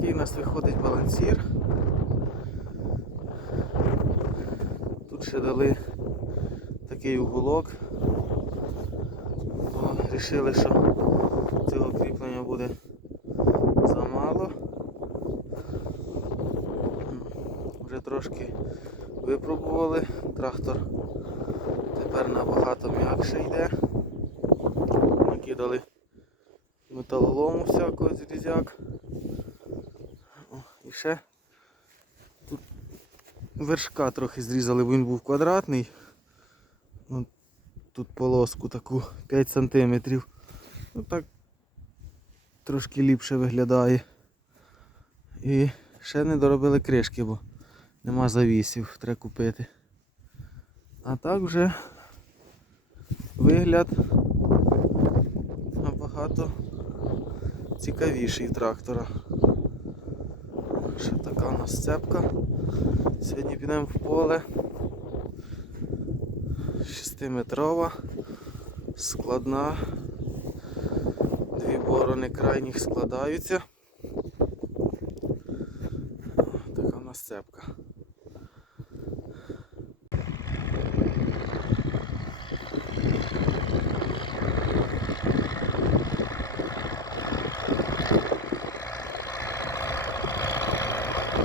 Такий у нас виходить балансір. Тут ще дали такий уголок. Бо Рішили, що цього кріплення буде замало. Вже трошки випробували. Трактор тепер набагато м'якше йде. Накидали металолому всякого зрізяк. І ще тут вершка трохи зрізали, бо він був квадратний. Ну, тут полоску таку 5 см. Ну так трошки ліпше виглядає. І ще не доробили кришки, бо нема завісів, треба купити. А так вже вигляд набагато цікавіший трактора. Така у нас сцепка. Сьогодні підемо в поле. 6-метрова, складна. Дві борони крайніх складаються. Така у нас цепка.